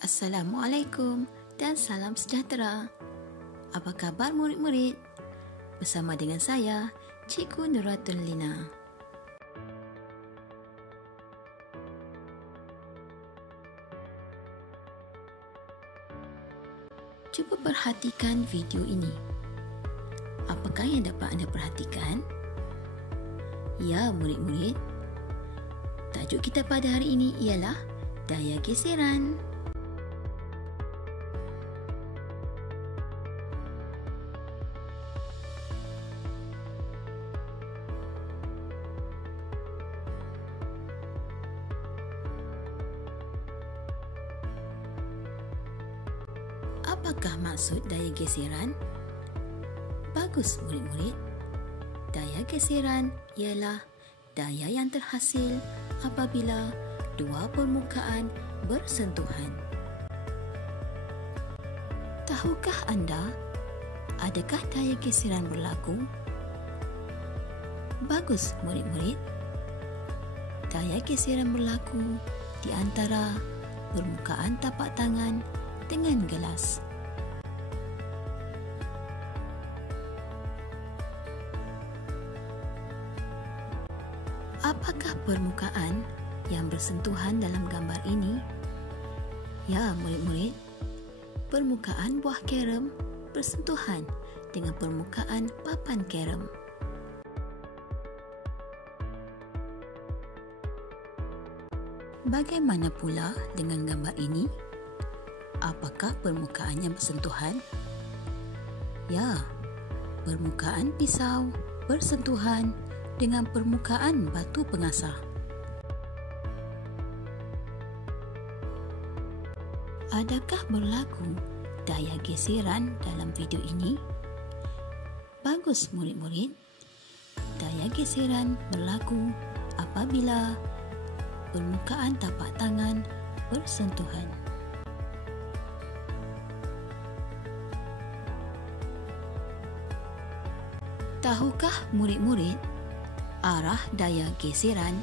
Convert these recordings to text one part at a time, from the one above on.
Assalamualaikum dan salam sejahtera. Apa khabar murid-murid? Bersama dengan saya, Cikgu Nuratul Lina. Cuba perhatikan video ini. Apakah yang dapat anda perhatikan? Ya, murid-murid. Tajuk kita pada hari ini ialah daya geseran. Apakah maksud daya geseran? Bagus murid-murid. Daya geseran ialah daya yang terhasil apabila dua permukaan bersentuhan. Tahukah anda, adakah daya geseran berlaku? Bagus murid-murid. Daya geseran berlaku di antara permukaan tapak tangan dengan gelas. Apakah permukaan yang bersentuhan dalam gambar ini? Ya, murid-murid. Permukaan buah kerem bersentuhan dengan permukaan papan kerem. Bagaimana pula dengan gambar ini? Apakah permukaannya bersentuhan? Ya, permukaan pisau bersentuhan dengan permukaan batu pengasah. Adakah berlaku daya geseran dalam video ini? Bagus murid-murid. Daya geseran berlaku apabila permukaan tapak tangan bersentuhan. Tahukah murid-murid, arah daya geseran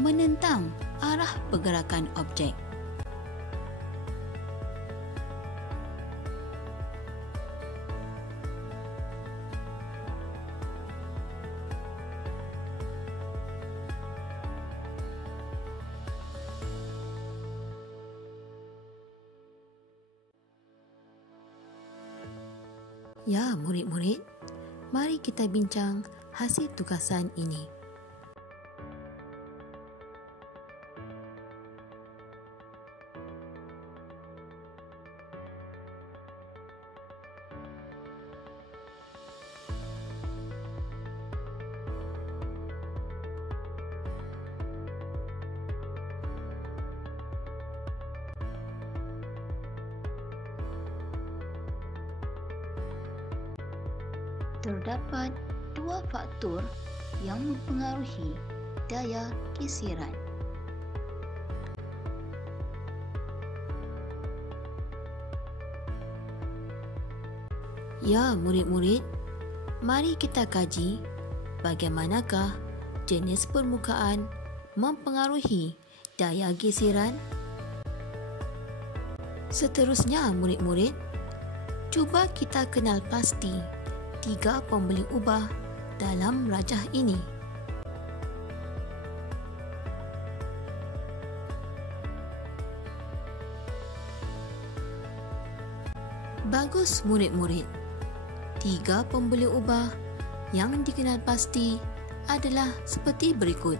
menentang arah pergerakan objek. Ya, murid-murid, mari kita bincang hasil tugasan ini. Terdapat dua faktor yang mempengaruhi daya geseran. Ya, murid-murid, mari kita kaji bagaimanakah jenis permukaan mempengaruhi daya geseran. Seterusnya, murid-murid, cuba kita kenal pasti tiga pembeli ubah dalam rajah ini. Bagus murid-murid. Tiga pembeli ubah yang dikenal pasti adalah seperti berikut.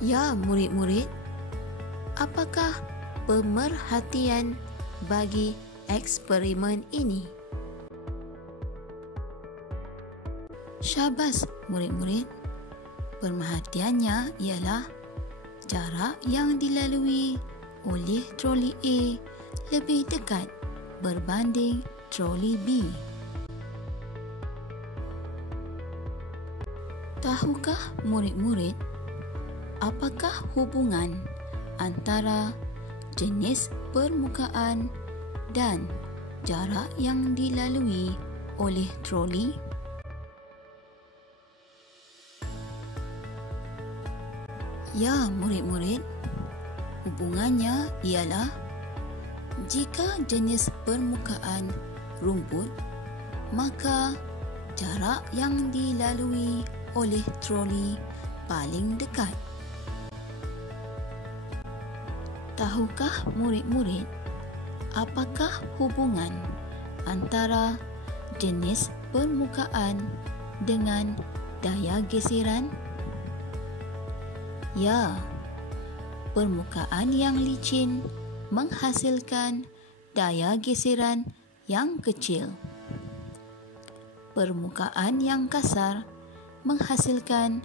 Ya, murid-murid, apakah pemerhatian bagi eksperimen ini? Syabas murid-murid. Pemerhatiannya ialah jarak yang dilalui oleh troli A lebih dekat berbanding troli B. Tahukah murid-murid, apakah hubungan antara jenis permukaan dan jarak yang dilalui oleh troli? Ya, murid-murid, Hubungannya ialah jika jenis permukaan rumput, maka jarak yang dilalui oleh troli paling dekat. Tahukah murid-murid apakah hubungan antara jenis permukaan dengan daya geseran? Ya, permukaan yang licin menghasilkan daya geseran yang kecil. Permukaan yang kasar menghasilkan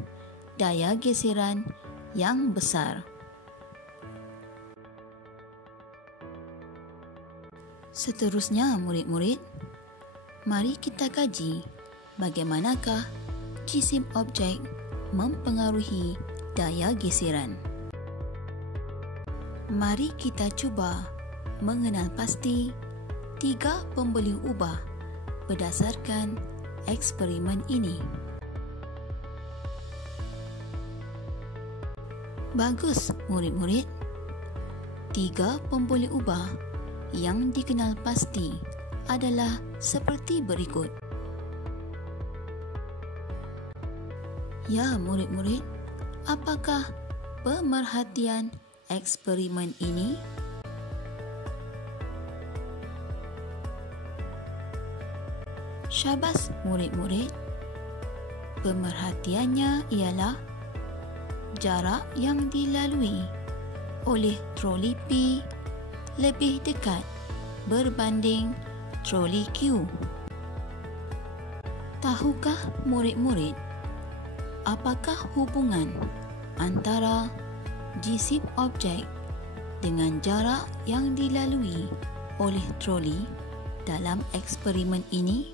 daya geseran yang besar. Seterusnya, murid-murid, mari kita kaji bagaimanakah jisim objek mempengaruhi daya geseran. Mari kita cuba mengenal pasti 3 pemboleh ubah berdasarkan eksperimen ini. Bagus, murid-murid. 3 pemboleh ubah yang dikenal pasti adalah seperti berikut. Ya, murid-murid, apakah pemerhatian eksperimen ini? Syabas, murid-murid. Pemerhatiannya ialah jarak yang dilalui oleh troli P lebih dekat berbanding troli Q. Tahukah murid-murid apakah hubungan antara jisim objek dengan jarak yang dilalui oleh troli dalam eksperimen ini?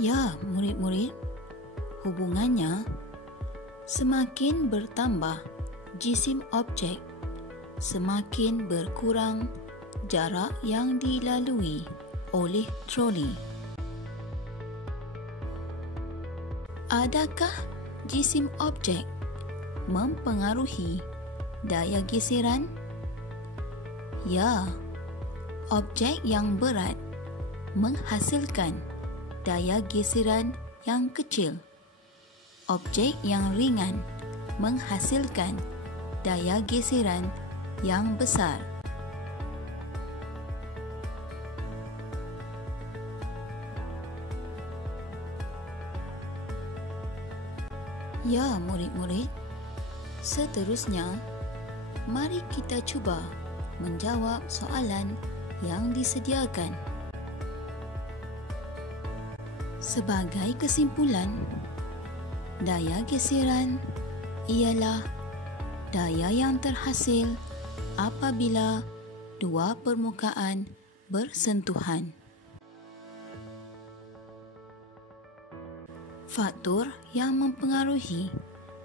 Ya, murid-murid, hubungannya semakin bertambah jisim objek, semakin berkurang jarak yang dilalui oleh troli. Adakah jisim objek mempengaruhi daya geseran? Ya, objek yang berat menghasilkan daya geseran yang kecil. Objek yang ringan menghasilkan daya geseran yang besar. Ya, murid-murid, seterusnya mari kita cuba menjawab soalan yang disediakan. Sebagai kesimpulan, daya geseran ialah daya yang terhasil apabila dua permukaan bersentuhan. Faktor yang mempengaruhi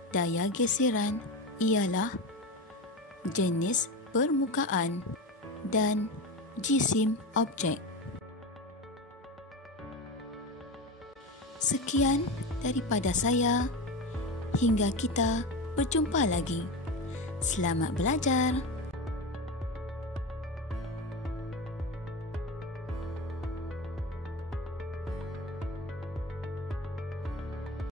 daya geseran ialah jenis permukaan dan jisim objek. Sekian daripada saya. Hingga kita berjumpa lagi. Selamat belajar.